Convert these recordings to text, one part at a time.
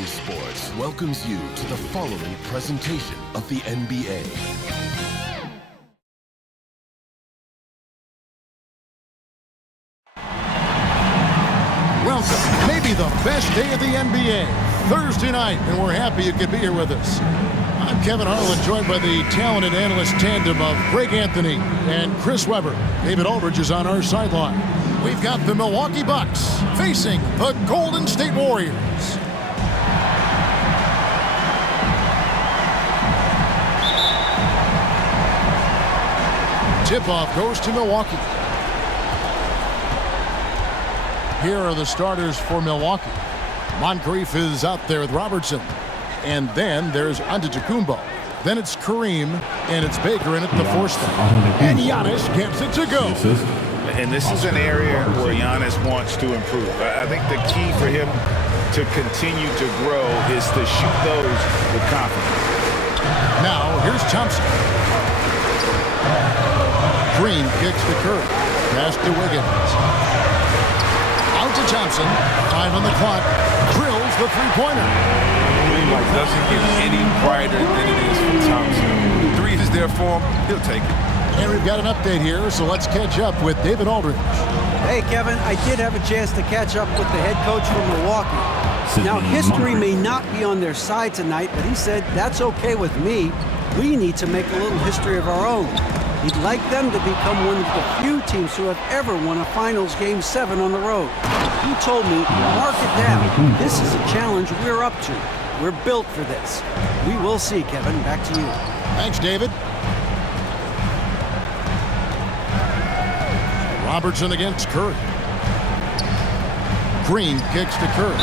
EA Sports welcomes you to the following presentation of the NBA. Welcome, maybe the best day of the NBA, Thursday night, and we're happy you could be here with us. I'm Kevin Harlan, joined by the talented analyst tandem of Greg Anthony and Chris Webber. David Aldridge is on our sideline. We've got the Milwaukee Bucks facing the Golden State Warriors. Tip-off goes to Milwaukee. Here are the starters for Milwaukee. Moncrief is out there with Robertson. And then there's Antetokounmpo. Then it's Kareem, and it's Baker in at the fourth spot. And Giannis gets it to go. And this is an area where Giannis wants to improve. I think the key for him to continue to grow is to shoot those with confidence. Now, here's Thompson. Green kicks to Curry. Pass to Wiggins. Out to Thompson. 5 on the clock. Drills the three-pointer. Green doesn't get any brighter than it is for Thompson. 3 is there for him. He'll take it. And we've got an update here, so let's catch up with David Aldridge. Hey, Kevin, I did have a chance to catch up with the head coach from Milwaukee. Now, history may not be on their side tonight, but he said that's okay with me. We need to make a little history of our own. He'd like them to become one of the few teams who have ever won a Finals Game 7 on the road. He told me, mark it down. This is a challenge we're up to. We're built for this. We will see, Kevin. Back to you. Thanks, David. Robertson against Curry. Green kicks to Curry.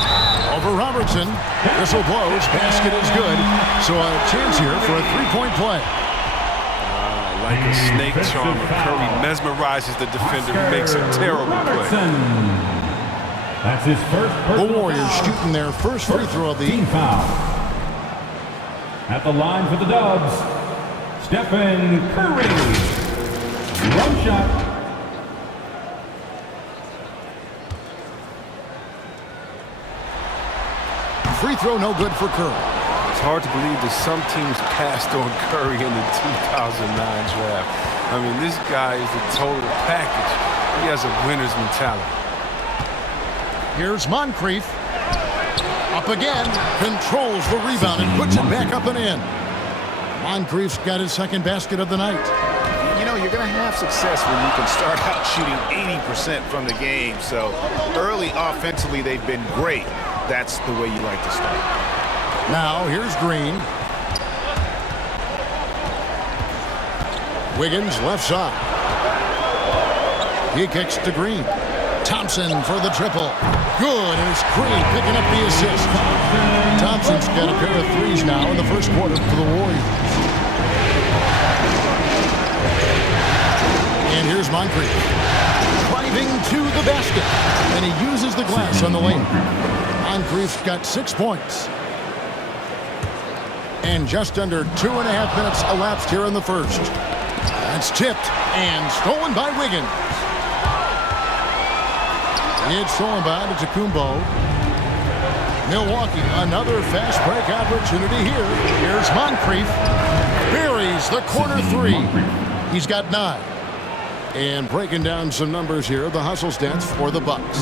Over Robertson. Whistle blows. Basket is good. So a chance here for a three-point play. Like a snake charmer, Curry mesmerizes the defender, makes a terrible play. That's his first the Warriors shooting their first free throw of the team foul. At the line for the Dubs, Stephen Curry. One shot. Free throw no good for Curry. It's hard to believe that some teams passed on Curry in the 2009 draft. I mean, this guy is the total package. He has a winner's mentality. Here's Moncrief. Up again. Controls the rebound and puts it back up and in. Moncrief's got his second basket of the night. You know, you're going to have success when you can start out shooting 80% from the game. So early offensively, they've been great. That's the way you like to start. Now, here's Green. Wiggins, left side. He kicks to Green. Thompson for the triple. Good, and it's Green picking up the assist. Thompson's got a pair of threes now in the first quarter for the Warriors. And here's Moncrief. Driving to the basket. And he uses the glass on the lane. Moncrief's got 6 points. And just under 2.5 minutes elapsed here in the first. That's tipped and stolen by Wiggins. It's stolen by Antetokounmpo. Milwaukee, another fast break opportunity here. Here's Moncrief. Buries the corner three. He's got 9. And breaking down some numbers here, the hustle stats for the Bucks.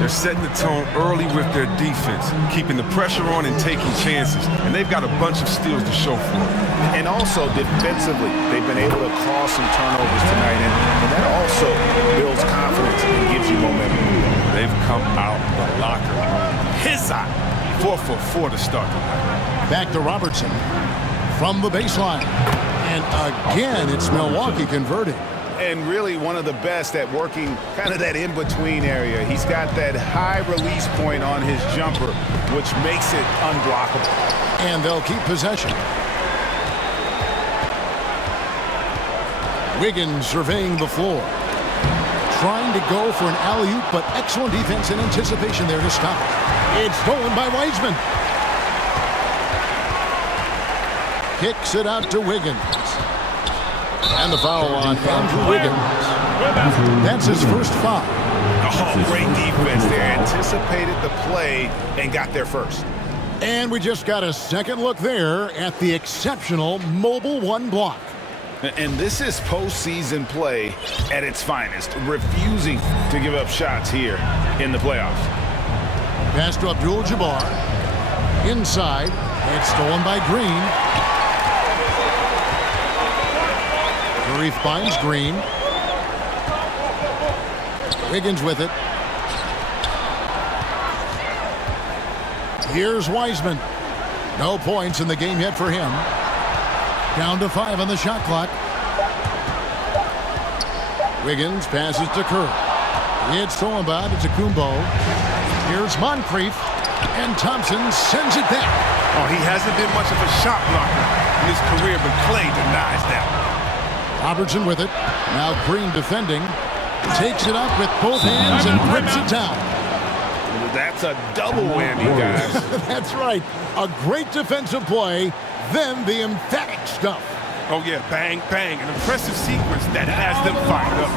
They're setting the tone early with their defense, keeping the pressure on and taking chances. And they've got a bunch of steals to show for it. And also defensively, they've been able to cause some turnovers tonight. And that also builds confidence and gives you momentum. They've come out the locker room. His eye. 4-for-4 to start tonight. Back to Robertson from the baseline. And again, it's Milwaukee converting. And really one of the best at working kind of that in-between area. He's got that high release point on his jumper, which makes it unblockable. And they'll keep possession. Wiggins surveying the floor. Trying to go for an alley-oop, but excellent defense and anticipation there to stop it. It's stolen by Wiseman. Kicks it out to Wiggins. And the foul on Andrew Wiggins. That's his first foul. Oh, great defense there. Anticipated the play and got there first. And we just got a second look there at the exceptional Mobile One block. And this is postseason play at its finest, refusing to give up shots here in the playoffs. Pass to Abdul-Jabbar. Inside. It's stolen by Green. Curry finds Green. Wiggins with it. Here's Wiseman. No points in the game yet for him. Down to 5 on the shot clock. Wiggins passes to Curry. It's stolen by Kumbo. Here's Moncrief. And Thompson sends it back. Oh, he hasn't been much of a shot blocker in his career, but Clay denies that. Robertson with it. Now Green defending. Takes it up with both hands and grips it down. That's a double whammy, guys. That's right. A great defensive play, then the emphatic stuff. Oh, yeah, bang, bang. An impressive sequence that has them fired up.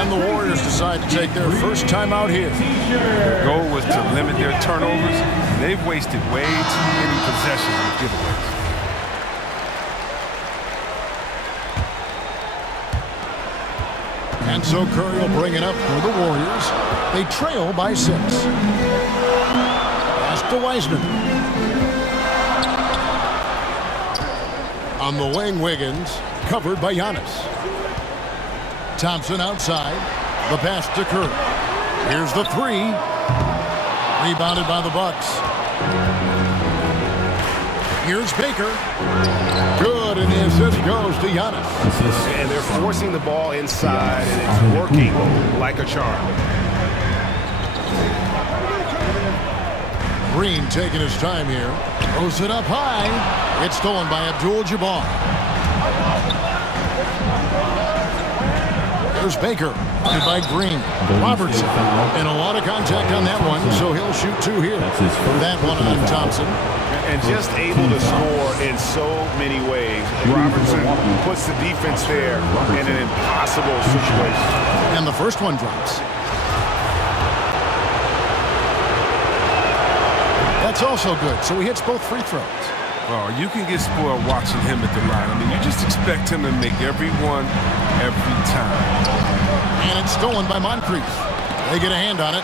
And the Warriors decide to take their first time out here. Their goal was to limit their turnovers. They've wasted way too many possessions with giveaways. And so Curry will bring it up for the Warriors. They trail by 6. Pass to Wiseman. On the wing, Wiggins, covered by Giannis. Thompson outside. The pass to Curry. Here's the 3. Rebounded by the Bucks. Here's Baker. Good, and the assist goes to Giannis. And they're forcing the ball inside, and it's working like a charm. Green taking his time here. Throws it up high. It's stolen by Abdul-Jabbar. There's Baker. Guarded by Green. Robertson. And a lot of contact on that one, so he'll shoot 2 here. That one on Thompson. And just able to score in so many ways. Robertson puts the defense there in an impossible situation. And the first one drops. That's also good, so he hits both free throws. Oh, you can get spoiled watching him at the line. I mean, you just expect him to make every one, every time. And it's stolen by Moncrief. They get a hand on it.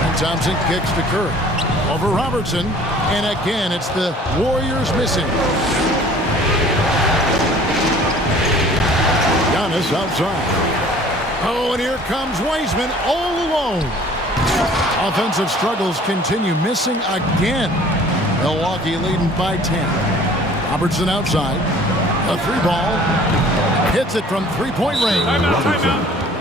And Thompson kicks to Curry. Over Robertson. And again, it's the Warriors missing. Giannis outside. Oh, and here comes Wiseman all alone. Offensive struggles continue, missing again. Milwaukee leading by 10. Robertson outside. A 3-ball. Hits it from 3-point range.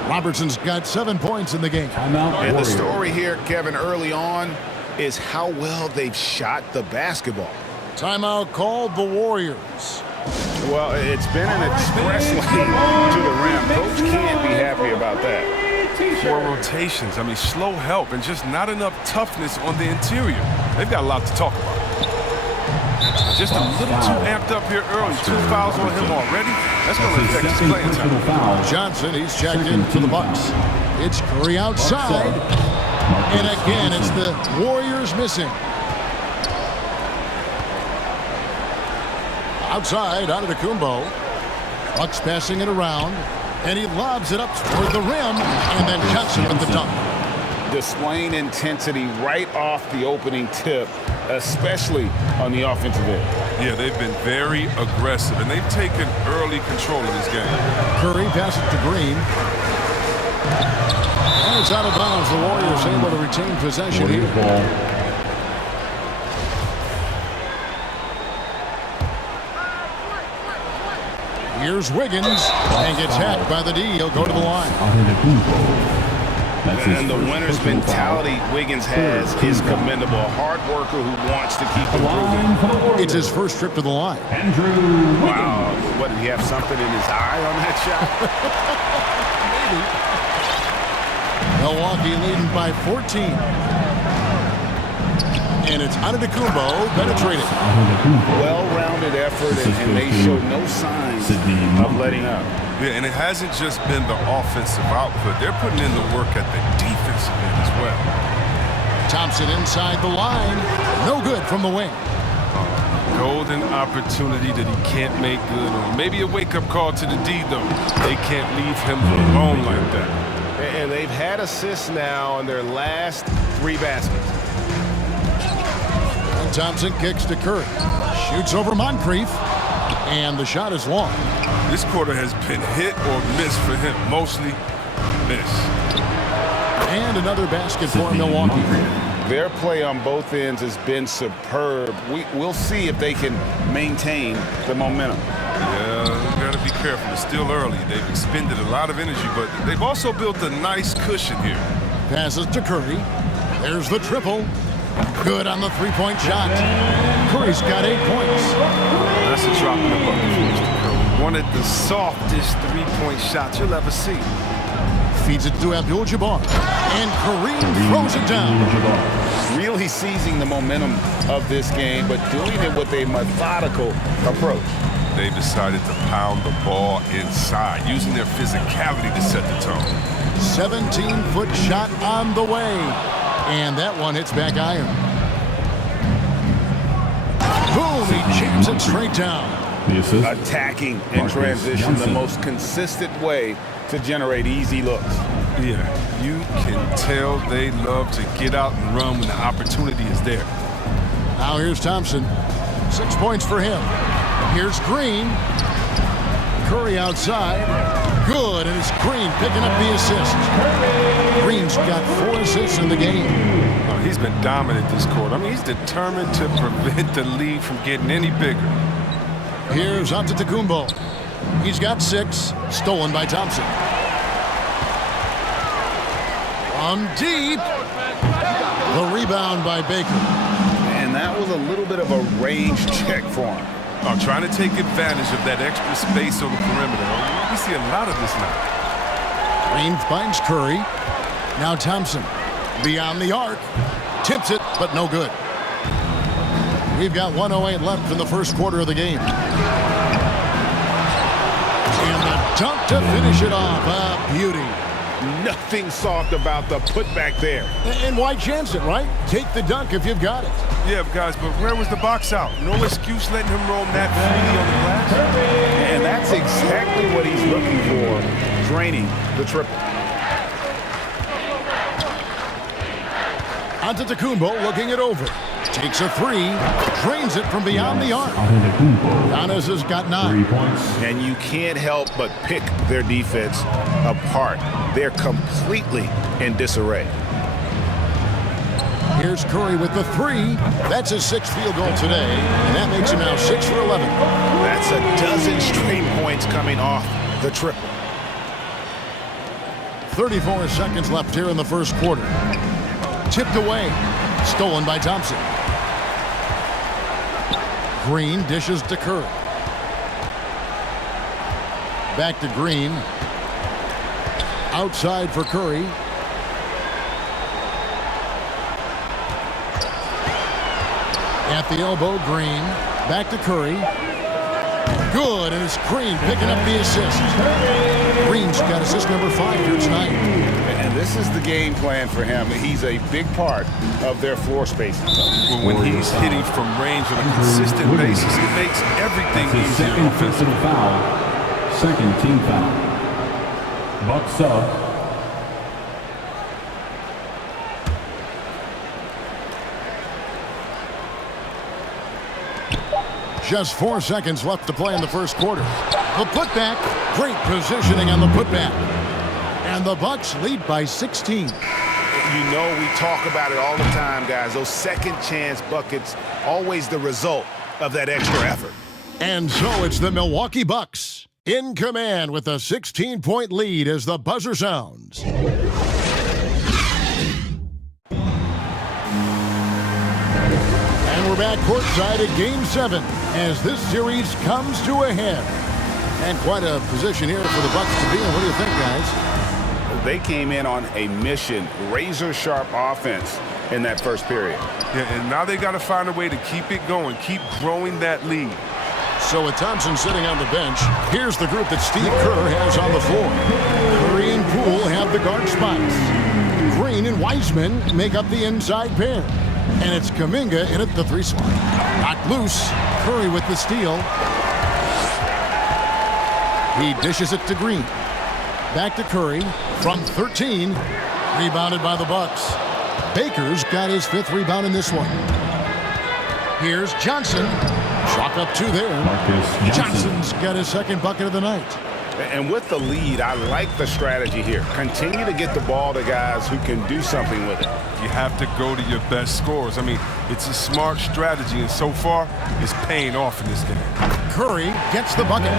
Robertson's got 7 points in the game. And the story here, Kevin, early on is how well they've shot the basketball. Timeout called the Warriors. Well, it's been an express lane to the rim. Coach can't be happy about that. 4 rotations. I mean, slow help and just not enough toughness on the interior. They've got a lot to talk about. Just a little too amped up here early. 2 fouls on him already. That's going to affect his playing time. Johnson, he's checked in for the Bucks. It's Curry outside. And again, it's the Warriors missing. Outside, out of the Kumbo. Bucks passing it around. And he lobs it up toward the rim. And then Johnson with the dunk. Displaying intensity right off the opening tip, especially on the offensive end. Yeah, they've been very aggressive, and they've taken early control of this game. Curry passes to Green. And it's out of bounds. The Warriors able to retain possession here. Here's Wiggins, and gets hacked by the D. He'll go to the line. And the winner's mentality Wiggins has is commendable. A hard worker who wants to keep improving. It's his first trip to the line. Wow. What, did he have something in his eye on that shot? Milwaukee leading by 14. And it's Antetokounmpo penetrated. Well-rounded effort, and they show no signs of letting up. Yeah, and it hasn't just been the offensive output. They're putting in the work at the defensive end as well. Thompson inside the line. No good from the wing. Golden opportunity that he can't make good on. Maybe a wake-up call to the D, though. They can't leave him alone like that. And they've had assists now on their last 3 baskets. And Thompson kicks to Curry. Shoots over Moncrief. And the shot is long. This quarter has been hit or miss for him. Mostly miss. And another basket for Milwaukee. Their play on both ends has been superb. We'll see if they can maintain the momentum. Yeah, you got to be careful. It's still early. They've expended a lot of energy, but they've also built a nice cushion here. Passes to Curry. There's the triple. Good on the three-point shot. Curry's got 8 points. That's a drop in the bucket for Mr. Curry. One of the softest three-point shots you'll ever see. Feeds it to Abdul-Jabbar. And Kareem throws it down. Really seizing the momentum of this game, but doing it with a methodical approach. They've decided to pound the ball inside, using their physicality to set the tone. 17-foot shot on the way. And that one hits back iron. Boom, he jams it straight down. Attacking in transition, the most consistent way to generate easy looks. Yeah, you can tell they love to get out and run when the opportunity is there. Now here's Thompson. 6 points for him. Here's Green. Curry outside. Good, and it's Green picking up the assist. Green's got 4 assists in the game. Oh, he's been dominant this quarter. I mean, he's determined to prevent the lead from getting any bigger. Here's Antetokounmpo. He's got 6, stolen by Thompson. From deep. The rebound by Baker. And that was a little bit of a range check for him. Oh, trying to take advantage of that extra space on the perimeter. We see a lot of this now. Green finds Curry. Now Thompson. Beyond the arc. Tips it, but no good. We've got 1:08 left in the first quarter of the game. And the dunk to finish it off. A beauty. Nothing soft about the putback there. And why chance it, right? Take the dunk if you've got it. Yeah, guys, but where was the box out? No excuse letting him roam that freely on the glass. And that's exactly what he's looking for, draining the triple. Antetokounmpo looking it over. Takes a 3, drains it from beyond the arc. Giannis has got 9. 3 points. And you can't help but pick their defense apart. They're completely in disarray. Here's Curry with the 3. That's his 6th field goal today, and that makes him now 6 for 11. That's a dozen straight points coming off the triple. 34 seconds left here in the first quarter. Tipped away. Stolen by Thompson. Green dishes to Curry. Back to Green. Outside for Curry. At the elbow, Green. Back to Curry. Good, and it's Green picking up the assist. Green's got assist number 5 here tonight. And this is the game plan for him. He's a big part of their floor spacing. When he's hitting from range on a consistent basis, it makes everything easier. Second personal foul. Second team foul. Bucks sub. Just 4 seconds left to play in the first quarter. The putback, great positioning on the putback. And the Bucks lead by 16. You know we talk about it all the time, guys. Those second chance buckets, always the result of that extra effort. And so it's the Milwaukee Bucks in command with a 16-point lead as the buzzer sounds. And we're back courtside at Game 7 as this series comes to a head. And quite a position here for the Bucks to be in. What do you think, guys? They came in on a mission, razor-sharp offense in that first period. Yeah, and now they got to find a way to keep it going, keep growing that lead. So with Thompson sitting on the bench, here's the group that Steve Kerr has on the floor. Curry and Poole have the guard spots. Green and Wiseman make up the inside pair. And it's Kuminga in at the 3 slot. Knocked loose. Curry with the steal. He dishes it to Green. Back to Curry from 13. Rebounded by the Bucks. Baker's got his 5th rebound in this one. Here's Johnson. Chalk up 2 there. Johnson's got his 2nd bucket of the night. And with the lead, I like the strategy here. Continue to get the ball to guys who can do something with it. You have to go to your best scorers. I mean, it's a smart strategy, and so far, it's paying off in this game. Curry gets the bucket.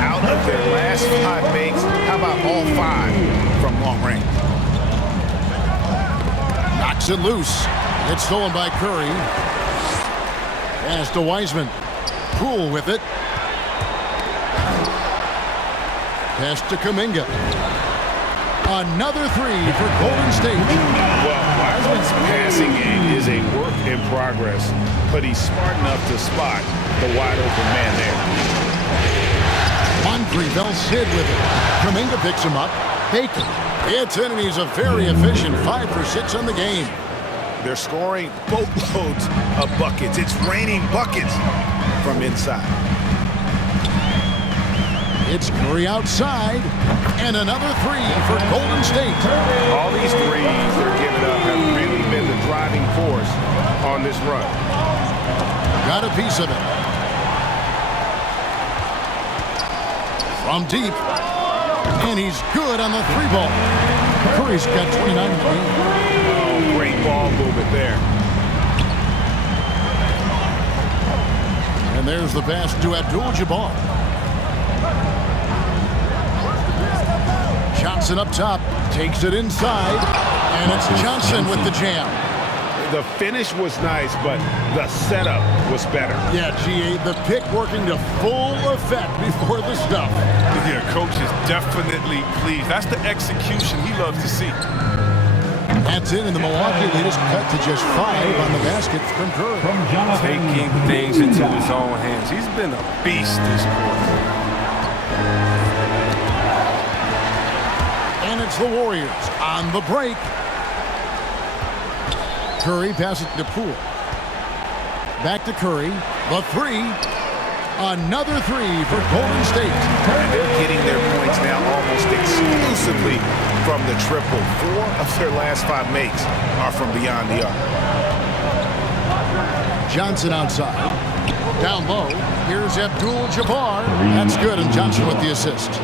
Out of their last 5 makes, how about all 5 from long range? Knocks it loose. It's stolen by Curry. Pass to Wiseman. Poole with it. Pass to Kuminga. Another 3 for Golden State. Well, Wiseman's passing game is a work in progress, but he's smart enough to spot the wide open man there. Moncrief Sid with it. Kuminga picks him up. Baker. It's in, and he's a very efficient 5 for 6 on the game. They're scoring boatloads of buckets. It's raining buckets from inside. It's Curry outside, and another 3 for Golden State. All these threes they're giving up have really been the driving force on this run. Got a piece of it. From deep, and he's good on the 3-ball. Curry's got 29 in the game. Oh, great ball movement there. And there's the pass to Abdul-Jabbar. Johnson up top, takes it inside, and it's Johnson with the jam. The finish was nice, but the setup was better. Yeah, GA, the pick working to full effect before the stuff. Yeah, coach is definitely pleased. That's the execution he loves to see. That's it, and the Milwaukee lead is cut to just 5 on the basket from Curry. Taking things into his own hands. He's been a beast this quarter. And it's the Warriors on the break. Curry passes to Poole. Back to Curry. The 3. Another 3 for Golden State. And they're getting their points now almost exclusively from the triple. 4 of their last 5 makes are from beyond the arc. Johnson outside. Down low. Here's Abdul-Jabbar. That's good, and Johnson with the assist.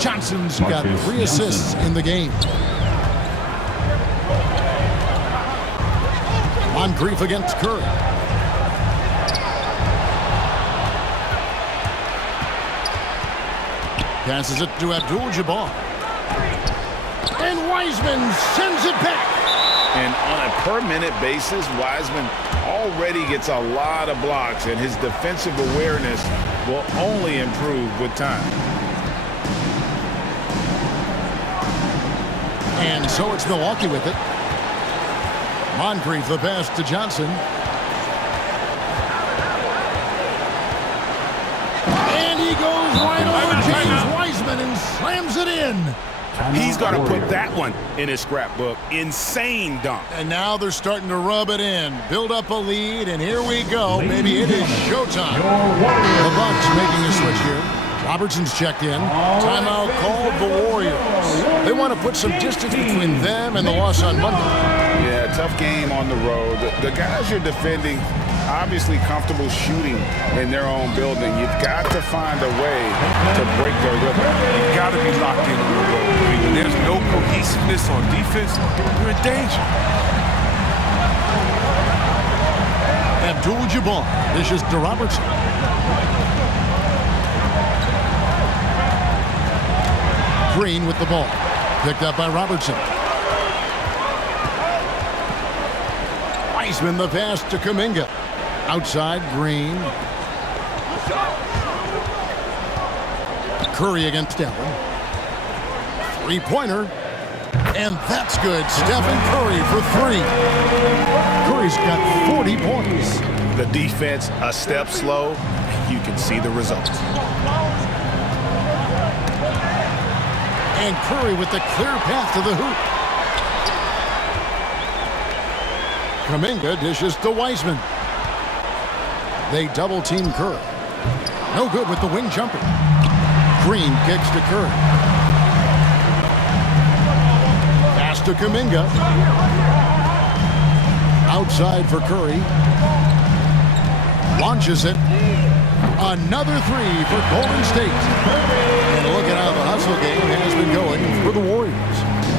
Johnson's got 3 assists in the game. Moncrief against Curry. Passes it to Abdul-Jabbar. And Wiseman sends it back. And on a per-minute basis, Wiseman already gets a lot of blocks, and his defensive awareness will only improve with time. And so it's Milwaukee with it. Moncrief the pass to Johnson. And he goes right over James Wiseman and slams it in. He's got to put that one in his scrapbook. Insane dunk. And now they're starting to rub it in. Build up a lead, and here we go. Maybe it is showtime. The Bucks making a switch here. Robertson's checked in. Timeout called the Warriors. They want to put some distance between them and the loss on Monday. Yeah, tough game on the road. The guys you're defending, obviously comfortable shooting in their own building. You've got to find a way to break their rhythm. You've got to be locked in on the road. I mean, when there's no cohesiveness on defense, you're in danger. Abdul-Jabbar dishes to Robertson. Green with the ball. Picked up by Robertson. Wiseman the pass to Kuminga. Outside, Green. Curry against Allen. Three-pointer. And that's good. Stephen Curry for 3. Curry's got 40 points. The defense a step slow. You can see the results. And Curry with the clear path to the hoop. Kuminga dishes to Wiseman. They double-team Curry. No good with the wing jumper. Green kicks to Curry. Pass to Kuminga. Outside for Curry. Launches it. Another three for Golden State. And look at how the hustle game has been going for the Warriors.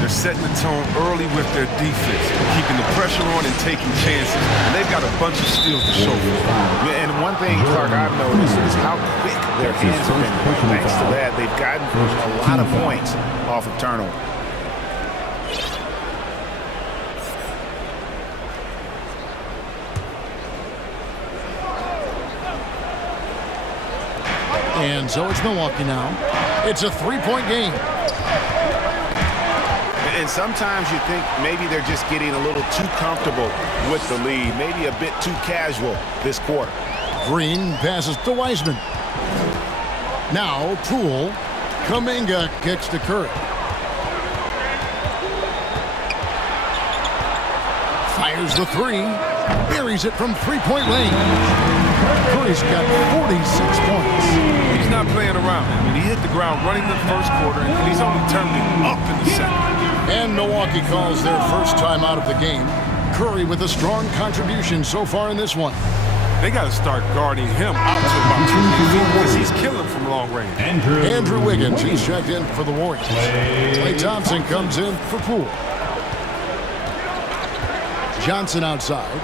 They're setting the tone early with their defense, keeping the pressure on and taking chances. And they've got a bunch of steals to show for it. And one thing, Clark, I've noticed is how quick their hands have been. Thanks to that, they've gotten a lot of points off of turnover. And so it's Milwaukee now. It's a three-point game. And sometimes you think maybe they're just getting a little too comfortable with the lead, maybe a bit too casual this quarter. Green passes to Wiseman. Now Poole. Kuminga kicks to Curry. Fires the three. Buries it from three-point range. Curry's got 46 points. He's not playing around. I mean, he hit the ground running the first quarter, and he's only turned it up in the second. And Milwaukee calls their first time out of the game. Curry with a strong contribution so far in this one. They got to start guarding him out to about 2 feet because he's killing from long range. Andrew Wiggins, he's checked in for the Warriors. Klay Thompson comes in for Poole. Johnson outside.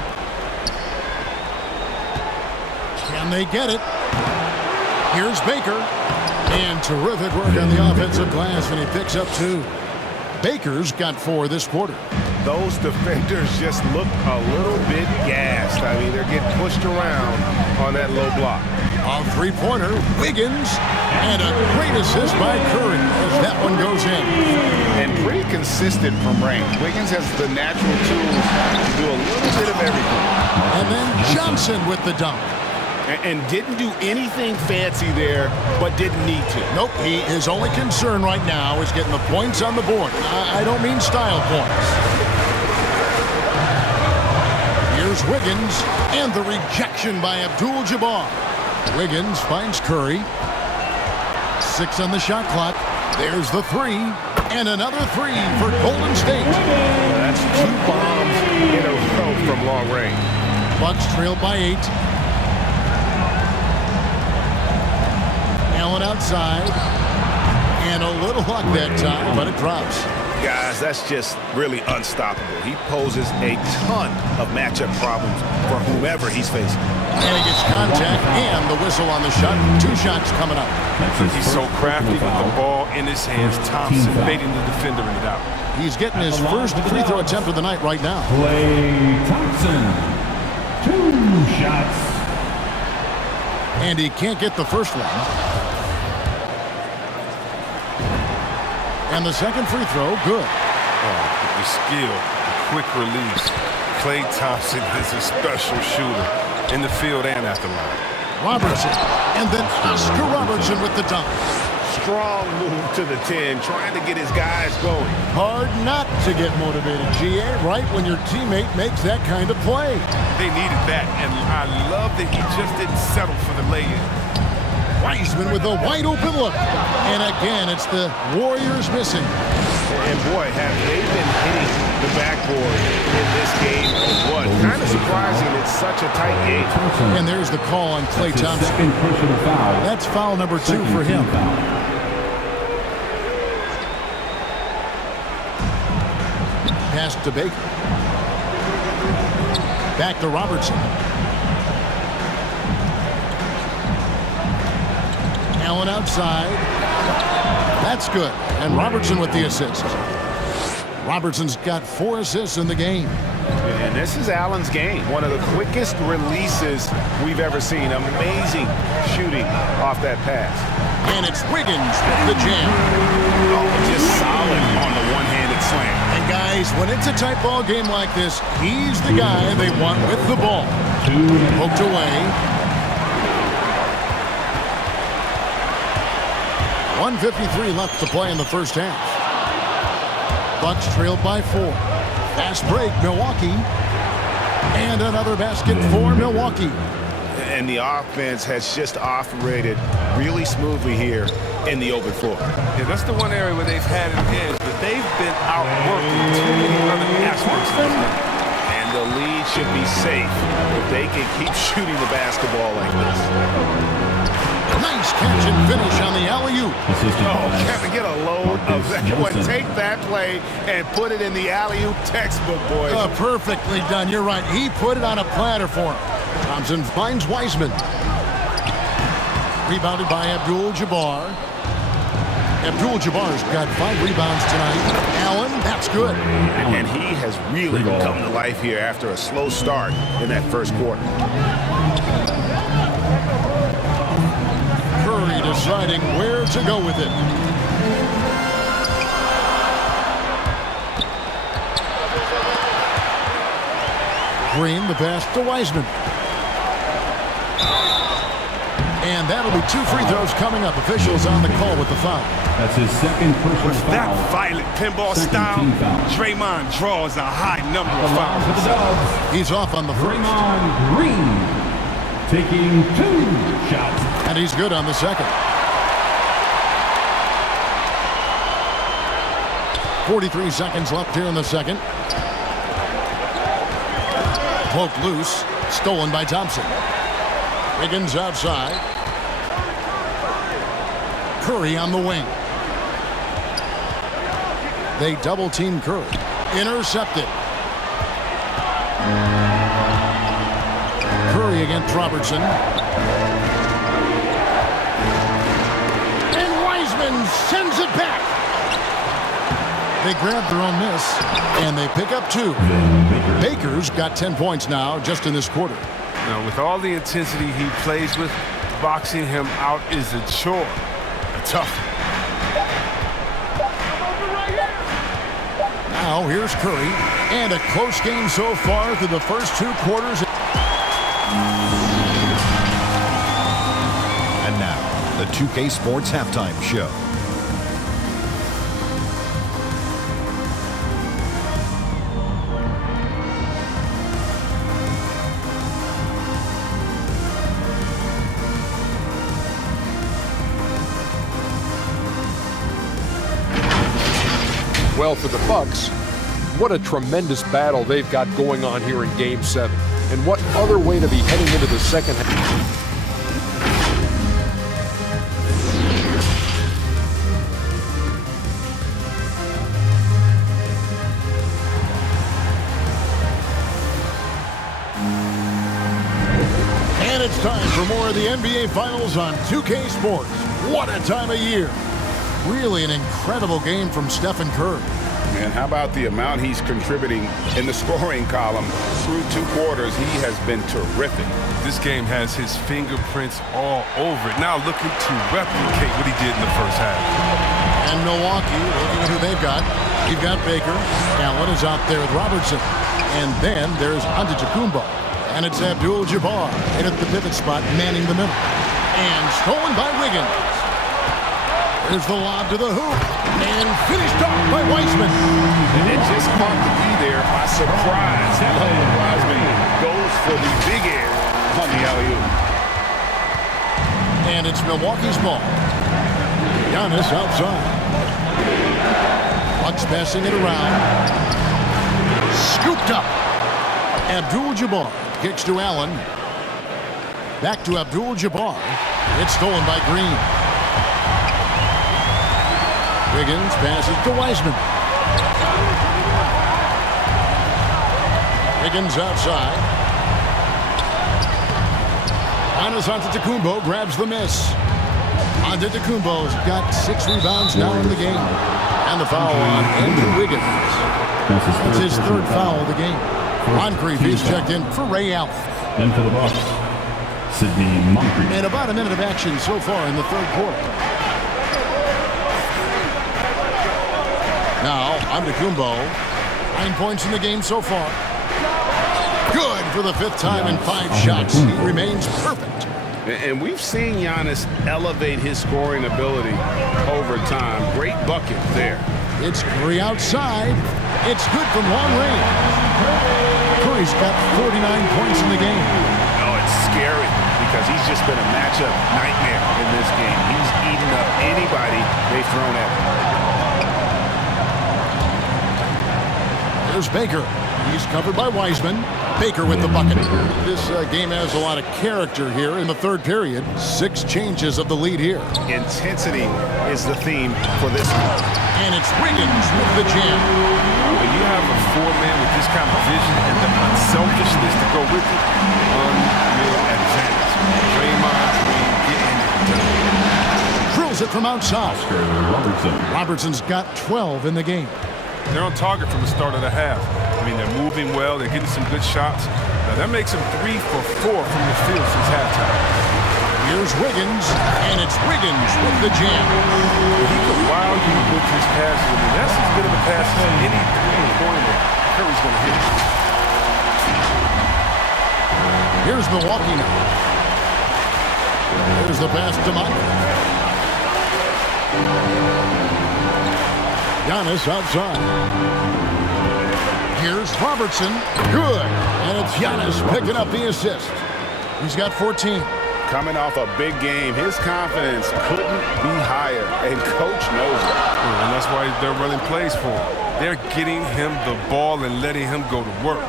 Can they get it? Here's Baker. And terrific work on the offensive glass, and he picks up 2. Baker's got 4 this quarter. Those defenders just look a little bit gassed. I mean, they're getting pushed around on that low block. A three-pointer, Wiggins, and a great assist by Curry as that one goes in. And pretty consistent from range. Wiggins has the natural tools to do a little bit of everything. And then Johnson with the dunk. And didn't do anything fancy there, but didn't need to. Nope, his only concern right now is getting the points on the board. I don't mean style points. Here's Wiggins, and the rejection by Abdul-Jabbar. Wiggins finds Curry. 6 on the shot clock. There's the 3, and another 3 for Golden State. That's 2 bombs in a row from long range. Bucks trail by 8. Allen outside, and a little luck that time, but it drops. Guys, that's just really unstoppable. He poses a ton of matchup problems for whomever he's facing. And he gets contact and the whistle on the shot. 2 shots coming up. He's so crafty with the ball in his hands. Thompson baiting the defender in it out. He's getting his first free throw attempt of the night right now. Klay Thompson, 2 shots. And he can't get the first one. And the second free throw, good. The skill, the quick release. Klay Thompson is a special shooter in the field and at the line. Robertson, and then Oscar Robertson with the dunk. Strong move to the 10, trying to get his guys going. Hard not to get motivated, GA, right when your teammate makes that kind of play. They needed that, and I love that he just didn't settle for the lay-in. Wiseman with a wide-open look. And again, it's the Warriors missing. And boy, have they been hitting the backboard in this game or what? Kind of surprising it's such a tight game. And there's the call on Klay Thompson. Second personal foul. That's foul number 2 for him. Pass to Baker. Back to Robertson. Allen outside. That's good. And Robertson with the assist. Robertson's got 4 assists in the game. And this is Allen's game. One of the quickest releases we've ever seen. Amazing shooting off that pass. And it's Wiggins with the jam. Oh, just solid on the one-handed slam. And guys, when it's a tight ball game like this, he's the guy they want with the ball. Poked away. 1:53 left to play in the first half. Bucks trailed by 4. Fast break, Milwaukee. And another basket for Milwaukee. And the offense has just operated really smoothly here in the open floor. Yeah, that's the one area where they've had an edge, but they've been outworking too many other aspects of this game. And the lead should be safe if they can keep shooting the basketball like this. Nice catch and finish on the alley-oop. Oh, Kevin, get a load of that one. Take that play and put it in the alley-oop textbook, boys. Perfectly done. You're right. He put it on a platter for him. Thompson finds Wiseman. Rebounded by Abdul-Jabbar. Abdul-Jabbar's got 5 rebounds tonight. Allen, that's good. And he has really come to life here after a slow start in that first quarter. Curry deciding where to go with it. Green, the pass to Wiseman. And that'll be 2 free throws coming up. Officials on the call with the foul. That's his second personal With foul. that violent pinball style, Draymond draws a high number of For the fouls. Dubs, He's off on the first. Draymond Green taking 2 shots. And he's good on the second. 43 seconds left here in the second. Poked loose. Stolen by Thompson. Wiggins outside. Curry on the wing. They double-team Curry. Intercepted. Curry against Robertson. And Wiseman sends it back. They grab their own miss, and they pick up 2. Baker's got 10 points now just in this quarter. Now, with all the intensity he plays with, boxing him out is a chore. A tough one. Now here's Curry, and a close game so far through the first 2 quarters. And now, the 2K Sports Halftime Show. Well, for the Bucks, what a tremendous battle they've got going on here in Game 7. And what other way to be heading into the second half. And it's time for more of the NBA Finals on 2K Sports. What a time of year. Really an incredible game from Stephen Curry. And how about the amount he's contributing in the scoring column through 2 quarters? He has been terrific. This game has his fingerprints all over it. Now looking to replicate what he did in the first half. And Milwaukee, looking at who they've got. You've got Baker. Allen is out there with Robertson. And then there's Antetokounmpo. And it's Abdul-Jabbar in at the pivot spot, manning the middle. And stolen by Wiggins. There's the lob to the hoop. And finished off by Wiseman. And it just caught the D there by surprise. Wiseman goes for the big air on the alley-oop. And it's Milwaukee's ball. Giannis outside. Bucks passing it around. Scooped up. Abdul-Jabbar kicks to Allen. Back to Abdul-Jabbar. It's stolen by Green. Wiggins passes to Wiseman. Wiggins outside. Giannis Antetokounmpo grabs the miss. Antetokounmpo's got 6 rebounds now in the game. And the foul on Andrew Wiggins. That's his 3rd foul of the game. Moncrief is checked in for Ray Allen. And for the Bucks, Sidney Moncrief. And about a minute of action so far in the 3rd quarter. Now, Antetokounmpo, 9 points in the game so far. Good for the 5th time in 5 shots. He remains perfect. And we've seen Giannis elevate his scoring ability over time. Great bucket there. It's Curry outside. It's good from long range. Curry's got 49 points in the game. Oh, it's scary because he's just been a matchup nightmare in this game. He's eaten up anybody they've thrown at him. There's Baker. He's covered by Wiseman. Baker with the bucket. This game has a lot of character here in the third period. 6 changes of the lead here. Intensity is the theme for this one. And it's Wiggins with the jam. When you have a 4-man with this kind of vision and the unselfishness to go with it, unreal advantage. Draymond Green getting it done. Drills it from outside. Robertson's got 12 in the game. They're on target from the start of the half. I mean, they're moving well. They're getting some good shots. Now, that makes them 3 for 4 from the field since halftime. Here's Wiggins, and it's Wiggins with the jam. He could wow you with his passes. I mean, that's as good of a pass as any three-pointer Curry's going to hit. Here's Milwaukee now. There's the pass to Mike. Giannis outside. Here's Robertson. Good. And it's Giannis picking up the assist. He's got 14. Coming off a big game, his confidence couldn't be higher, and Coach knows it. And that's why they're running plays for him. They're getting him the ball and letting him go to work.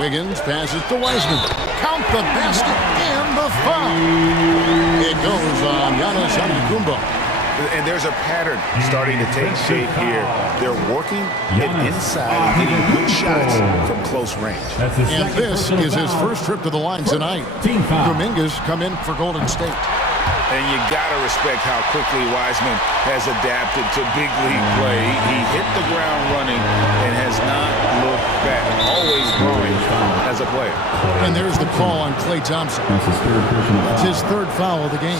Wiggins passes to Wiseman. Count the basket and the foul. It goes on Giannis Antetokounmpo. And there's a pattern starting to take shape here. They're working it inside and getting good shots from close range. And this is his first trip to the line tonight. Dominguez come in for Golden State. And you got to respect how quickly Wiseman has adapted to big league play. He hit the ground running and has not looked back. Always growing as a player. And there's the call on Klay Thompson. That's his third foul of the game.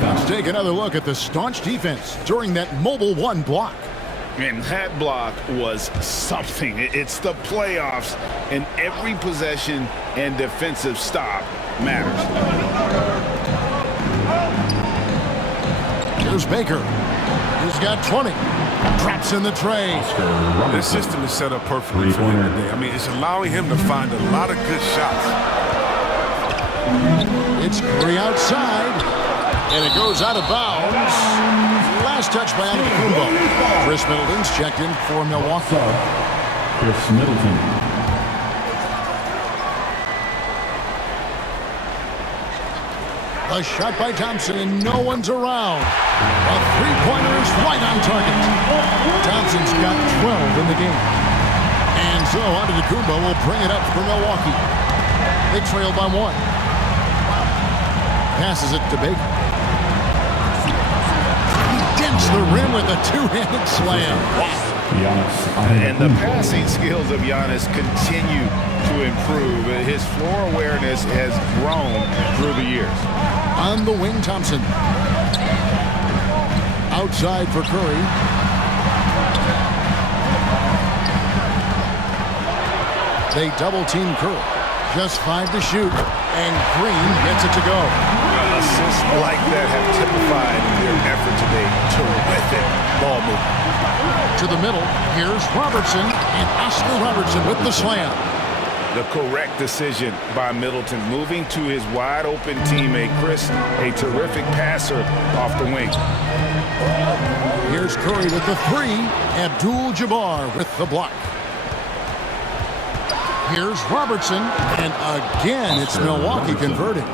Let's take another look at the staunch defense during that mobile 1 block. And that block was something. It's the playoffs, and every possession and defensive stop matters. Here's Baker. He's got 20. Traps in the tray. This system is set up perfectly for him today. I mean, it's allowing him to find a lot of good shots. It's Curry outside, and it goes out of bounds. Last touch by Antetokounmpo. Chris Middleton's checked in for Milwaukee. Chris Middleton. A shot by Thompson, and no one's around. A three-pointer is right on target. Thompson's got 12 in the game. And so Antetokounmpo will bring it up for Milwaukee. They trail by 1. Passes it to Baker. He dents the rim with a 2-handed slam. Wow. And the passing skills of Giannis continue to improve. His floor awareness has grown through the years. On the wing, Thompson. Outside for Curry. They double-team Curry. Just 5 to shoot. And Green gets it to go. Assists like that have typified their effort today. Terrific ball movement. To the middle, here's Robertson, and Oscar Robertson with the slam. The correct decision by Middleton, moving to his wide-open teammate, Chris, a terrific passer off the wing. Here's Curry with the 3, Abdul-Jabbar with the block. Here's Robertson, and again, it's Milwaukee converting.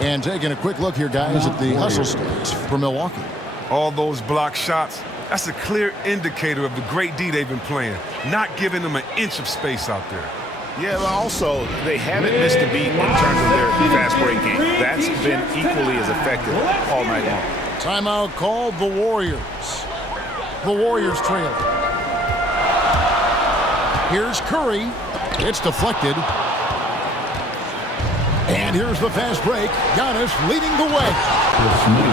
And taking a quick look here, guys, at the hustle stats for Milwaukee. All those block shots, that's a clear indicator of the great D they've been playing, not giving them an inch of space out there. Yeah, but also, they haven't missed a beat in terms of their fast break game. That's been equally as effective all night long. Timeout called the Warriors. The Warriors trail. Here's Curry. It's deflected. And here's the fast break. Giannis leading the way.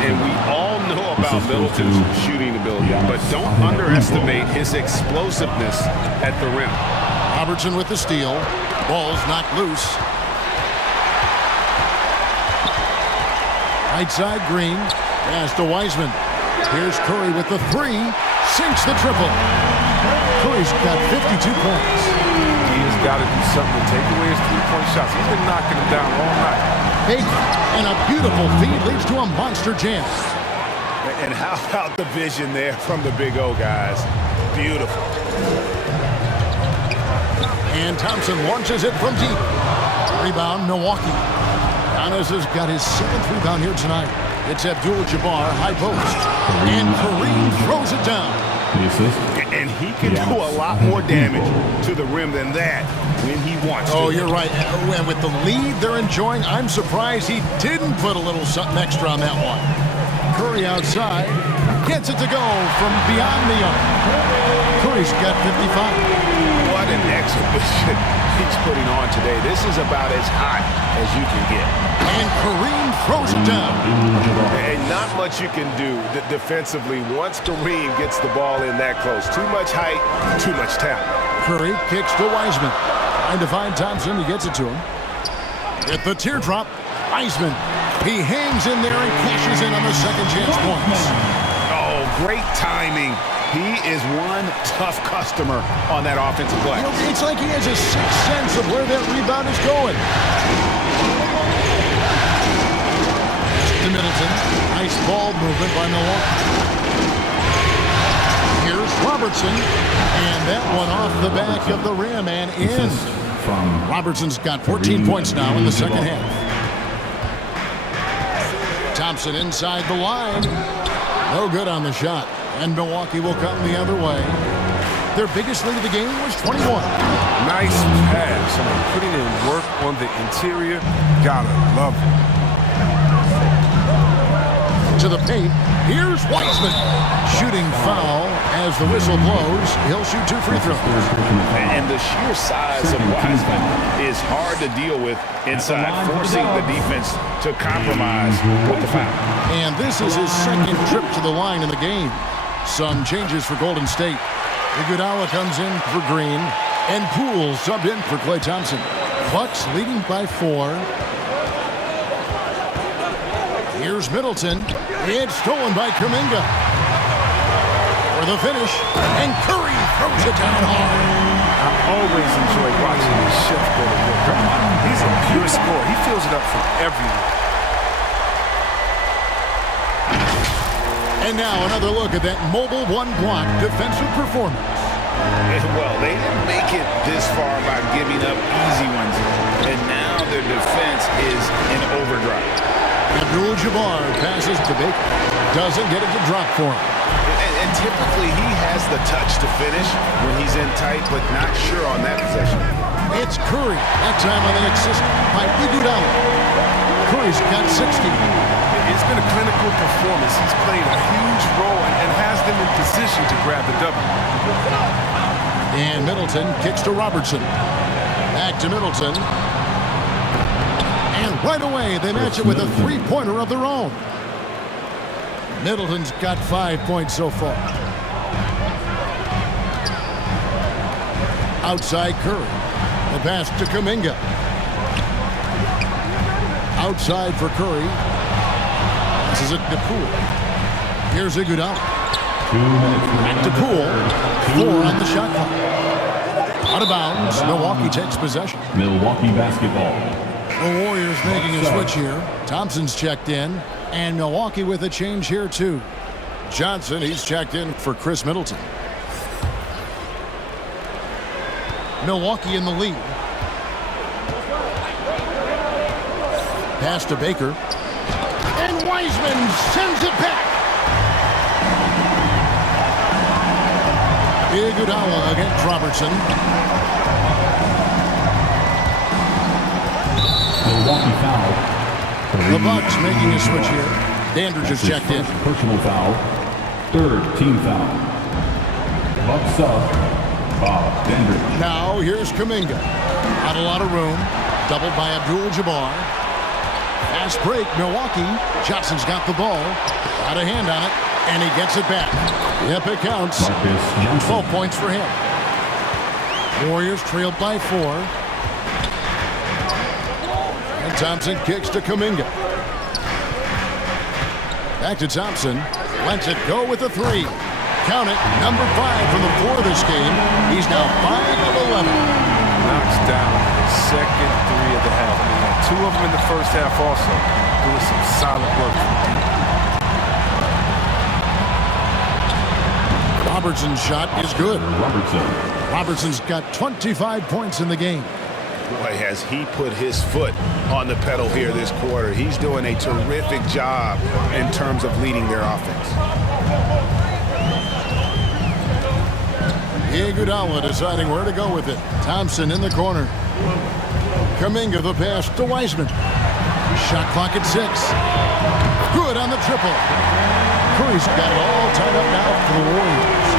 And we all know about Middleton's shooting ability, but don't underestimate his explosiveness at the rim. Robertson with the steal. Ball's knocked loose. Right side, Green. Pass to Wiseman. Here's Curry with the 3. Sinks the triple. Curry's got 52 points. He has got to do something to take away his three-point shots. He's been knocking them down all night. Baker, and a beautiful feed leads to a monster jam. And how about the vision there from the Big O, guys? Beautiful. And Thompson launches it from deep. Rebound, Milwaukee. Giannis has got his 7th rebound here tonight. It's Abdul-Jabbar, high post. And Kareem throws it down. And he can do a lot more damage to the rim than that when he wants to. Oh, you're right. And with the lead they're enjoying, I'm surprised he didn't put a little something extra on that one. Curry outside. Gets it to go from beyond the arc. Curry's got 55. What an exhibition he's putting on today. This is about as hot as you can get. And Kareem throws it down. And not much you can do defensively once Kareem gets the ball in that close. Too much height, too much talent. Curry kicks to Wiseman. Trying to find Thompson. He gets it to him. At the teardrop, Wiseman. He hangs in there and cashes in on the second chance points. Oh, great timing. He is one tough customer on that offensive play. You know, it's like he has a sixth sense of where that rebound is going. To Middleton. Nice ball movement by Milwaukee. Here's Robertson. And that one off the back of the rim and in. Robertson's got 14 points now in the second half. Thompson inside the line. No good on the shot. And Milwaukee will come the other way. Their biggest lead of the game was 21. Nice pass. Putting in work on the interior. Gotta love it. To the paint. Here's Wiseman. Shooting foul as the whistle blows. He'll shoot 2 free throws. And the sheer size of Wiseman is hard to deal with inside, forcing the defense to compromise with the foul. And this is his second trip to the line in the game. Some changes for Golden State. Iguodala comes in for Green. And Poole subbed in for Klay Thompson. Bucks leading by 4. Here's Middleton. It's stolen by Kuminga. For the finish. And Curry throws it down hard. I always enjoy watching this chef go to work. He's a pure scorer. He fills it up for everyone. And now another look at that mobile one-block defensive performance. Well, they didn't make it this far by giving up easy ones. And now their defense is in overdrive. Abdul-Jabbar passes to Baker. Doesn't get it to drop for him. And typically he has the touch to finish when he's in tight, but not sure on that possession. It's Curry. That time on the assist by Iguodala. Curry's got 60. It's been a clinical performance. He's played a huge role and has them in position to grab the W. And Middleton kicks to Robertson. Back to Middleton. And right away, they match it with a three-pointer of their own. Middleton's got 5 points so far. Outside Curry. The pass to Kuminga. Outside for Curry. This is it to Poole. Here's Iguodala. 2 minutes. Back to Poole. 4 on the shot clock. Out of bounds. Milwaukee takes possession. Milwaukee basketball. The Warriors making a switch here. Thompson's checked in. And Milwaukee with a change here too. Johnson, he's checked in for Chris Middleton. Milwaukee in the lead. Pass to Baker. And Wiseman sends it back. Iguodala against Robertson. Milwaukee foul. The Bucks making a switch here. Dandridge is checked in. Personal foul. 3rd team foul. Bucks sub. Bob Dandridge. Now here's Kuminga. Not a lot of room. Doubled by Abdul-Jabbar. Fast break, Milwaukee. Johnson's got the ball. Got a hand on it. And he gets it back. Yep, it counts. 12 points for him. Warriors trailed by 4. And Thompson kicks to Kuminga. Back to Thompson. Lets it go with the 3. count it, number 5 from the floor of this game. He's now 5 of 11. Knocks down the second 3 of the half. I mean, 2 of them in the first half also. Doing some solid work from deep. Robertson's shot is good. Robertson's got 25 points in the game. Boy, has he put his foot on the pedal here this quarter. He's doing a terrific job in terms of leading their offense. Iguodala deciding where to go with it. Thompson in the corner. Kuminga the pass to Wiseman. Shot clock at 6. Good on the triple. Curry's got it all tied up now for the Warriors.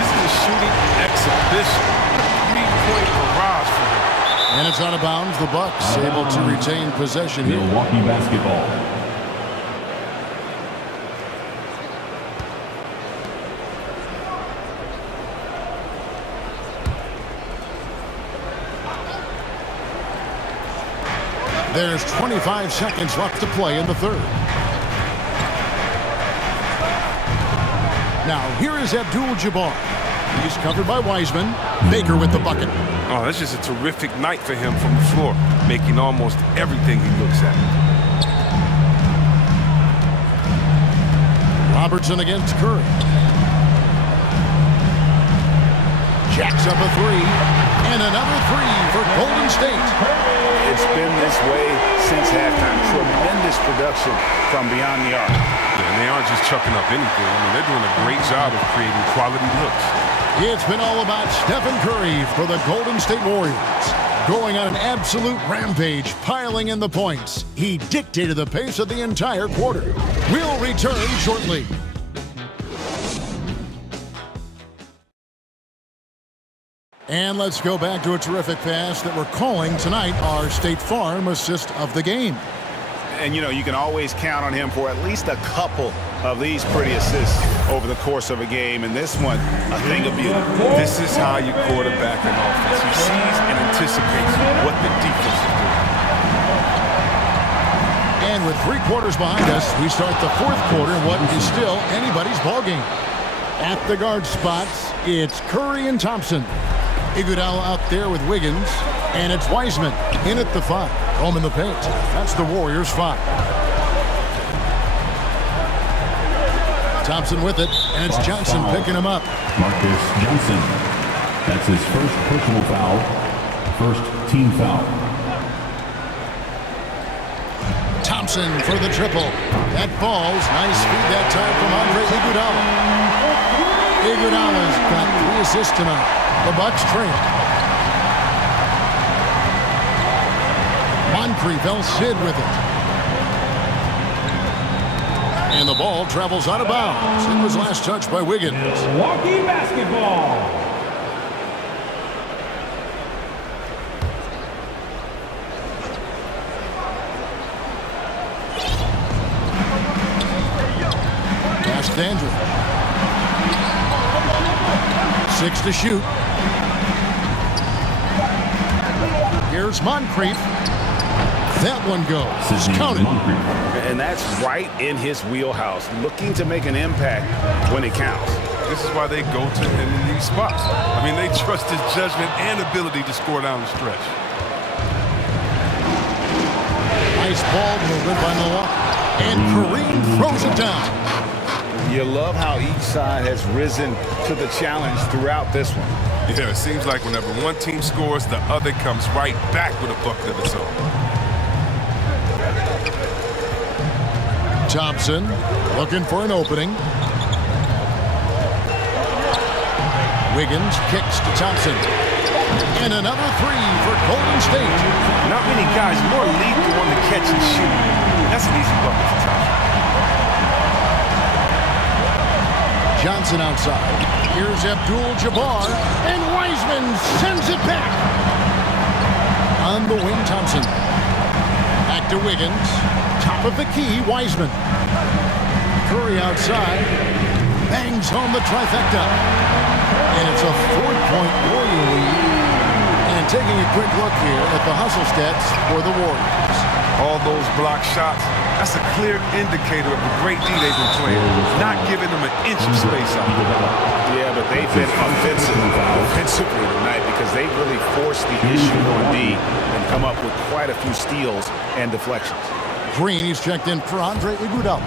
This is a shooting exhibition. 3-point barrage for him. And it's out of bounds. The Bucks able to retain possession here. Milwaukee basketball. There's 25 seconds left to play in the third. Now, here is Abdul-Jabbar. He's covered by Wiseman. Baker with the bucket. Oh, that's just a terrific night for him from the floor, making almost everything he looks at. Robertson against Curry. Jacks up a 3. And another 3 for Golden State. It's been this way since halftime. Tremendous production from beyond the arc. Yeah, and they aren't just chucking up anything. I mean, they're doing a great job of creating quality looks. It's been all about Stephen Curry for the Golden State Warriors. Going on an absolute rampage, piling in the points. He dictated the pace of the entire quarter. We'll return shortly. And let's go back to a terrific pass that we're calling tonight our State Farm assist of the game. And, you know, you can always count on him for at least a couple of these pretty assists over the course of a game. And this one, a thing of beauty. This is how you quarterback an offense. He sees and anticipates what the defense is doing. And with 3 quarters behind us, we start the 4th quarter in what is still anybody's ballgame. At the guard spots, it's Curry and Thompson. Iguodala out there with Wiggins, and it's Wiseman in at the 5. Home in the paint. That's the Warriors' 5. Thompson with it, and it's Johnson picking him up. Marcus Johnson. That's his first personal foul, first team foul. Thompson for the triple. That falls. Nice feed that time from Andre Iguodala. Iguodala's got 3 assists tonight. The Bucks trail. Moncrief El-Cid with it. And the ball travels out of bounds. It was last touched by Wiggins. Milwaukee basketball. Pass to Andrew. 6 to shoot. Here's Moncrief. That one goes. Counted. And that's right in his wheelhouse, looking to make an impact when it counts. This is why they go to him in these spots. I mean, they trust his judgment and ability to score down the stretch. Nice ball movement by Milwaukee. And Kareem throws it down. You love how each side has risen to the challenge throughout this one. Yeah, it seems like whenever one team scores, the other comes right back with a bucket of its own. Thompson looking for an opening. Wiggins kicks to Thompson. And another 3 for Golden State. Not many guys more lethal on the catch and shoot. That's an easy bucket for Thompson. Johnson outside. Here's Abdul-Jabbar. And Wiseman sends it back. On the wing, Thompson. Back to Wiggins. Top of the key, Wiseman. Curry outside. Bangs home the trifecta. And it's a 4-point Warrior lead. And taking a quick look here at the hustle stats for the Warriors. All those block shots, that's a clear indicator of the great D they've been playing, not giving them an inch of space out there. Yeah, but they've been offensively tonight because they really forced the issue on D and come up with quite a few steals and deflections. Green, he's checked in for Andre Iguodala.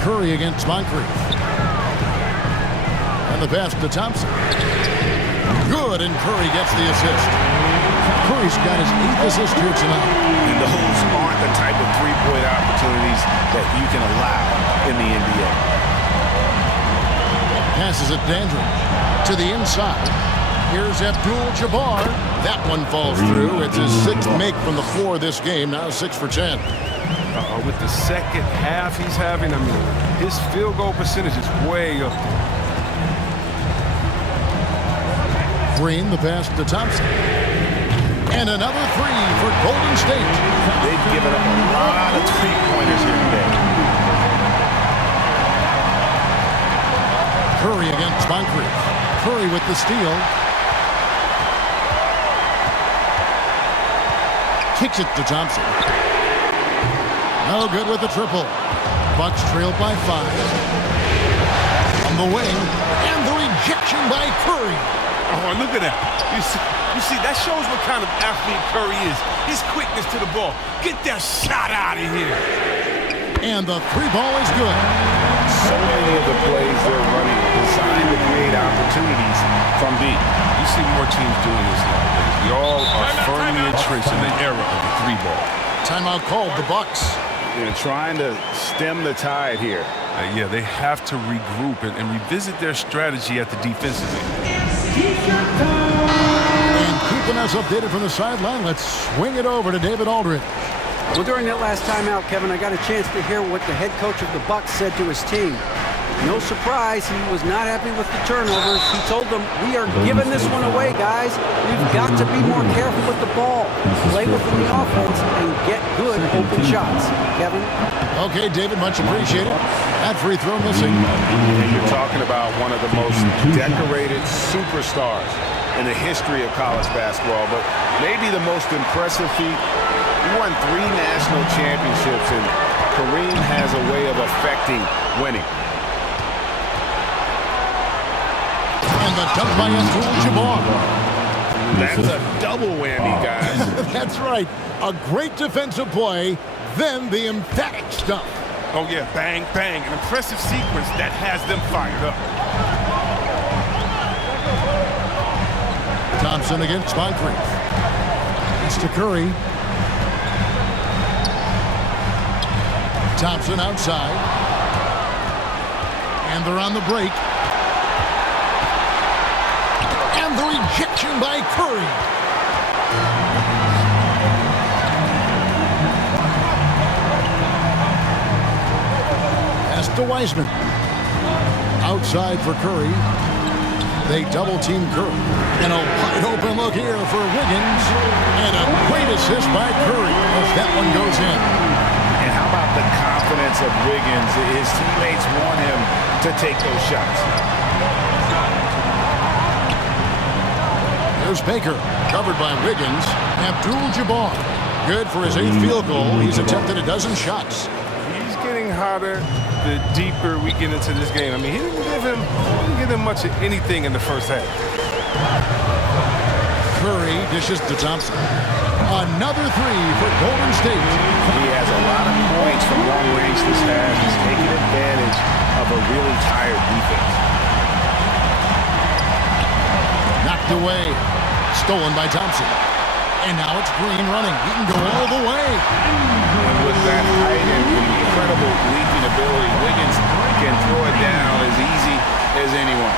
Curry against Moncrief. And the pass to Thompson. Good, and Curry gets the assist. Curry's got his 8th assist here tonight. And those aren't the type of three-point opportunities that you can allow in the NBA. Passes it Dandridge to the inside. Here's Abdul-Jabbar. That one falls through. It's his 6th make from the floor this game. Now 6 for 10. With the second half he's having, I mean, his field goal percentage is way up there. Green, the pass to Thompson. And another 3 for Golden State. They've given up a lot of three-pointers here today. Curry against Moncrief. Curry with the steal. Kicks it to Thompson. No good with the triple. Bucks trailed by 5. On the wing, and the rejection by Curry. Oh, look at that. You see, that shows what kind of athlete Curry is. His quickness to the ball. Get that shot out of here. And the 3-ball is good. So many of the plays they're running designed to create opportunities from D. You see more teams doing this nowadays. We all are firmly entrenched in the era of the 3-ball. Timeout called, the Bucks. They're trying to stem the tide here. Yeah, they have to regroup and revisit their strategy at the defensive end. And keeping us updated from the sideline, let's swing it over to David Aldridge. Well, during that last timeout, Kevin, I got a chance to hear what the head coach of the Bucks said to his team. No surprise, he was not happy with the turnovers. He told them, we are giving this one away, guys. We've got to be more careful with the ball, play within the offense, and get good open shots. Kevin? Okay, David, much appreciated. That free throw missing. You're talking about one of the most decorated superstars in the history of college basketball, but maybe the most impressive feat. He won 3 national championships, and Kareem has a way of affecting winning. And the dunk by Abdul-Jabbar. That's a double whammy, guys. That's right. A great defensive play, then the emphatic stuff. Oh, yeah, bang, bang. An impressive sequence that has them fired up. Thompson against Moncrief. It's to Curry. Thompson outside. And they're on the break. And the rejection by Curry. Pass to Wiseman. Outside for Curry. They double-team Curry. And a wide-open look here for Wiggins. And a great assist by Curry as that one goes in. And how about the confidence of Wiggins? His teammates want him to take those shots. There's Baker, covered by Wiggins. Abdul-Jabbar, good for his 8th field goal. He's attempted a dozen shots. He's getting hotter the deeper we get into this game. I mean, he didn't give him much of anything in the first half. Curry dishes to Thompson. Another 3 for Golden State. He has a lot of points from long range this half. He's taking advantage of a really tired defense. Knocked away. Stolen by Thompson. And now it's Green running. He can go all the way. And with that height and incredible leaping ability, Wiggins can throw it down as easy as anyone.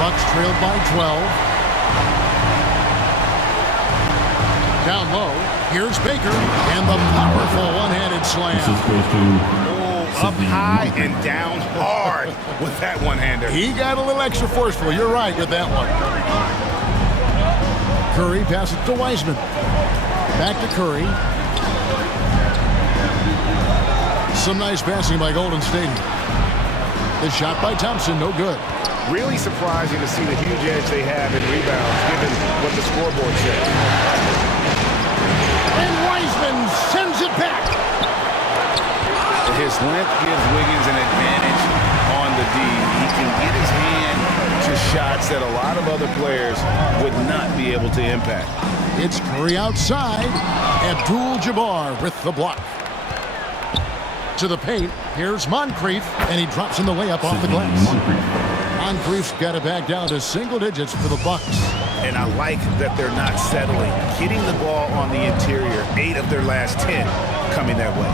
Bucks trailed by 12. Down low. Here's Baker. And the powerful one-handed slam. Oh, up high and down hard with that one-hander. He got a little extra forceful. You're right with that one. Curry passes to Wiseman. Back to Curry. Some nice passing by Golden State. The shot by Thompson, no good. Really surprising to see the huge edge they have in rebounds, given what the scoreboard says. And Wiseman sends it back. His length gives Wiggins an advantage on the D. He can get his hand to shots that a lot of other players would not be able to impact. It's Curry outside. Abdul-Jabbar with the block. To the paint. Here's Moncrief, and he drops in the layup off the glass. Moncrief's got it back down to single digits for the Bucks. And I like that they're not settling. Hitting the ball on the interior, 8 of their last 10 coming that way.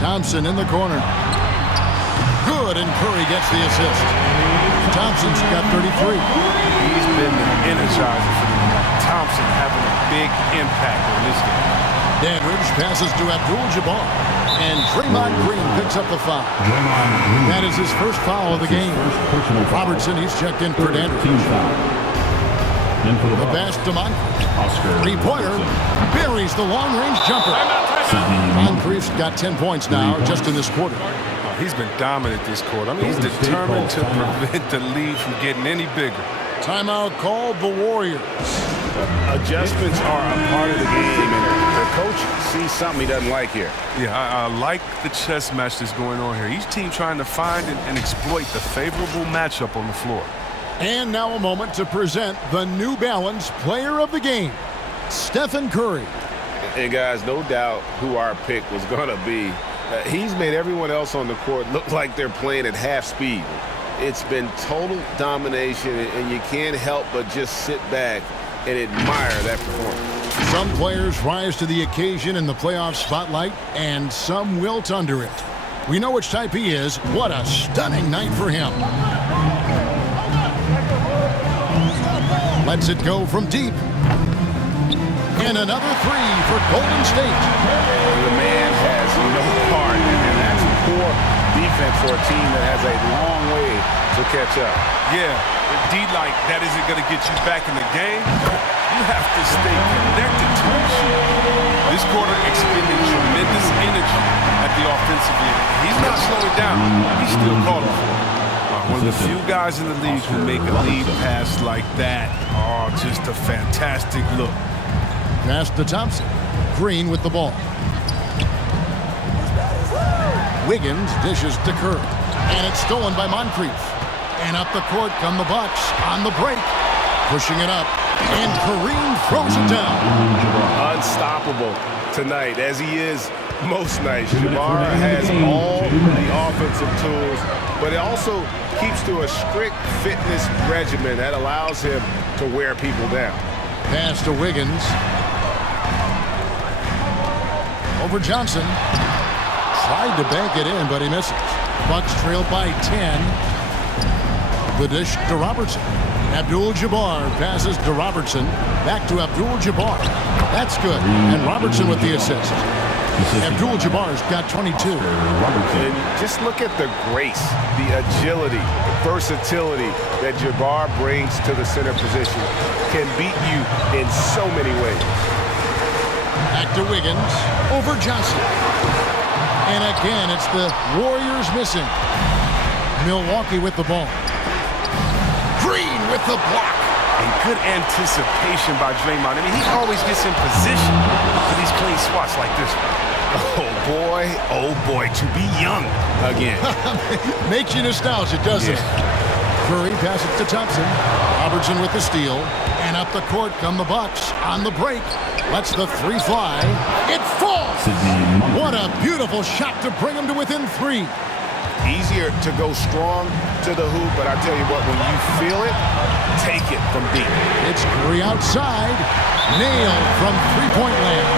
Thompson in the corner. Good, and Curry gets the assist. Thompson's got 33. He's been the energizer for them. Thompson having a big impact on this game. Dandridge passes to Abdul-Jabbar, and Draymond Green picks up the foul. That is his first foul of the game. Robertson, he's checked in for Dandridge. The pass to Moncrief. Three-pointer, buries the long-range jumper. Moncrief's got 10 points now just in this quarter. He's been dominant this quarter. I mean, he's determined to prevent the lead from getting any bigger. Timeout called the Warriors. Adjustments are a part of the game, and the coach sees something he doesn't like here. Yeah, I like the chess match that's going on here. Each team trying to find and exploit the favorable matchup on the floor. And now a moment to present the New Balance Player of the Game, Stephen Curry. And guys, no doubt who our pick was going to be. He's made everyone else on the court look like they're playing at half speed. It's been total domination, and you can't help but just sit back and admire that performance. Some players rise to the occasion in the playoff spotlight, and some wilt under it. We know which type he is. What a stunning night for him. Lets it go from deep. And another three for Golden State. The man has no heart, and that's poor defense for a team that has a long way to catch up. Yeah, indeed, like that isn't going to get you back in the game. You have to stay connected to the shoot. This quarter expended tremendous energy at the offensive end. He's not slowing down. He's still calling for it. One of the few guys in the league who make a lead pass like that. Oh, just a fantastic look. Pass to Thompson. Green with the ball. Wiggins dishes to Curry. And it's stolen by Moncrief. And up the court come the Bucks on the break. Pushing it up. And Kareem throws it down. Unstoppable tonight, as he is most nights. Jabbar has all the offensive tools, but it also keeps to a strict fitness regimen that allows him to wear people down. Pass to Wiggins. Over Johnson. Tried to bank it in, but he misses. Bucks trail by 10. The dish to Robertson. Abdul-Jabbar passes to Robertson. Back to Abdul-Jabbar. That's good. And Robertson with the assist. Abdul-Jabbar's got 22. And just look at the grace, the agility, the versatility that Jabbar brings to the center position. Can beat you in so many ways. Back to Wiggins. Over Johnson. And again, it's the Warriors missing. Milwaukee with the ball. Green with the block. And good anticipation by Draymond. I mean, he always gets in position for these clean spots like this one. Oh boy, to be young again. Makes you nostalgic, doesn't it? Curry passes to Thompson. Robertson with the steal. And up the court come the Bucks on the break. Lets the three fly. It falls! What a beautiful shot to bring him to within 3. Easier to go strong to the hoop, but I tell you what, when you feel it, take it from deep. It's Curry outside. Nailed from three-point land.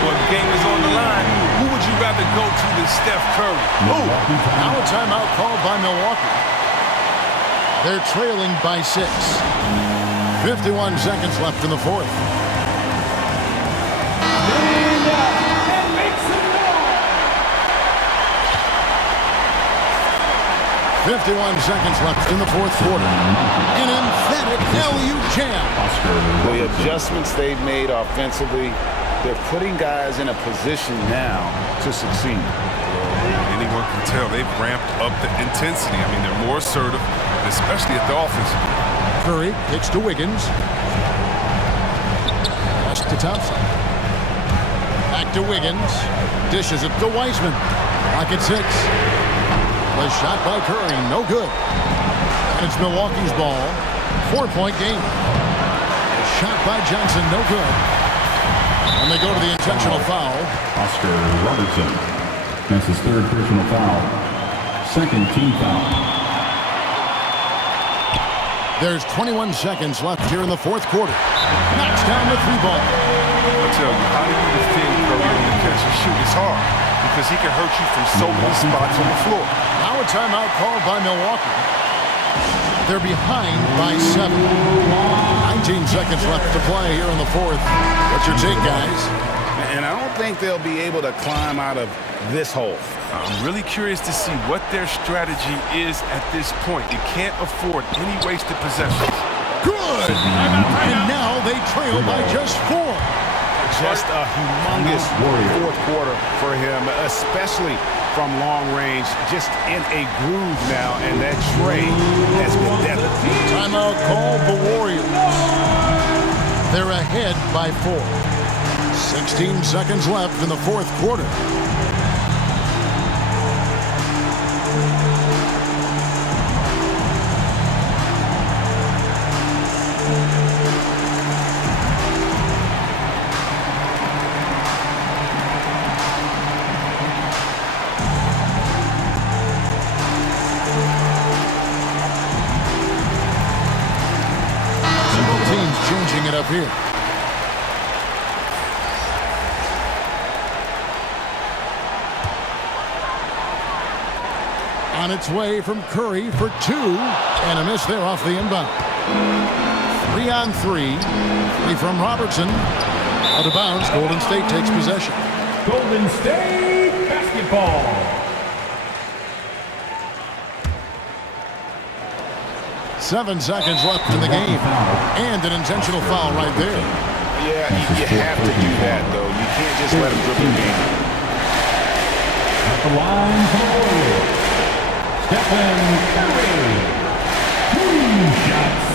Well, the game is on the line. Who would you rather go to than Steph Curry? Now a timeout called by Milwaukee. They're trailing by 6. 51 seconds left in the fourth. 51 seconds left in the fourth quarter. An emphatic LU jam. The adjustments they've made offensively, they're putting guys in a position now to succeed. Any anyone can tell, they've ramped up the intensity. I mean, they're more assertive, especially at the offensive. Curry kicks to Wiggins. Pass to Thompson. Back to Wiggins. Dishes it to Wiseman. Lock at 6. The shot by Curry, no good. And it's Milwaukee's ball. 4-point game. The shot by Johnson, no good. And they go to the intentional foul. Oscar Robertson. That's his 3rd personal foul. 2nd team foul. There's 21 seconds left here in the 4th quarter. Knocks down the 3 ball. I tell you, how do you defend Curry on the catch and shoot? It's hard because he can hurt you from so many spots on the floor. Now a timeout called by Milwaukee. They're behind by 7. 19 seconds left to play here in the 4th. What's your take, guys? And I don't think they'll be able to climb out of this hole. I'm really curious to see what their strategy is at this point. You can't afford any wasted possessions. Good! And now they trail by just 4. Just a humongous 4th quarter for him, especially from long range. Just in a groove now, and that trade has been deadly. Timeout called the Warriors. They're ahead by 4. 16 seconds left in the 4th quarter. Changing it up here. On its way from Curry for 2, and a miss there off the inbound. 3 on 3. 3 from Robertson. Out of bounds. Golden State takes possession. Golden State basketball. 7 seconds left in the game. And an intentional foul right there. Yeah, you have to do that, though. You can't just let him dribble the game. At the line for the Warriors, Stephen Curry. 2 shots.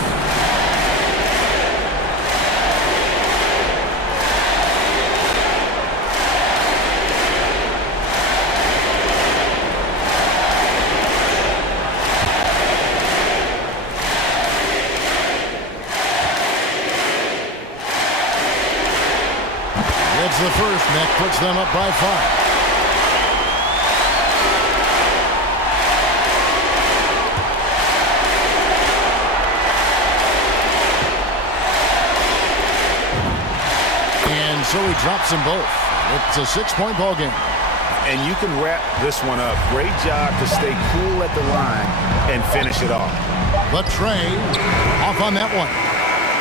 It's the first. That puts them up by 5. And so he drops them both. It's a 6-point ball game. And you can wrap this one up. Great job to stay cool at the line and finish it off. But Trey off on that one.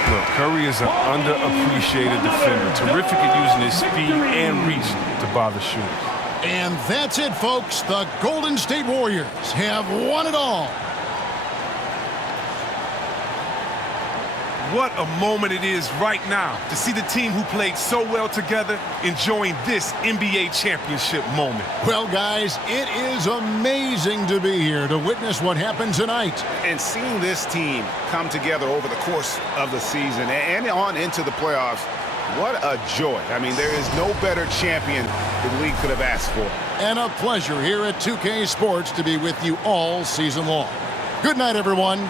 Look, Curry is an underappreciated defender. Terrific at using his speed and reach to bother shooters. And that's it, folks. The Golden State Warriors have won it all. What a moment it is right now to see the team who played so well together enjoying this NBA championship moment. Well, guys, it is amazing to be here to witness what happened tonight. And seeing this team come together over the course of the season and on into the playoffs, what a joy. I mean, there is no better champion the league could have asked for. And a pleasure here at 2K Sports to be with you all season long. Good night, everyone.